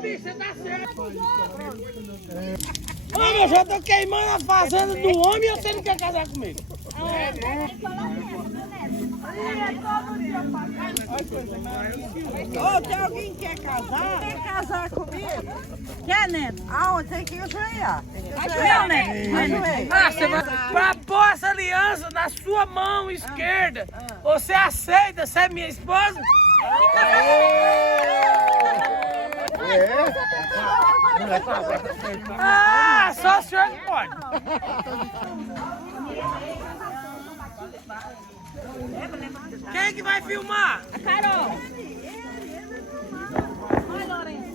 bicho, você tá certo. Mano, eu já tô queimando a fazenda do homem e você não quer casar comigo. Ô, tem alguém que quer casar? Quer casar comigo? Quer, Neto? Aonde? Tem que ajoelhar. Ajoelhar, Neto. Ah, você vai pra pôr essa aliança na sua mão esquerda. Você aceita ser minha esposa? Ah, só o senhor que pode. Quem que vai filmar? A Carol. Vai, Lourenço.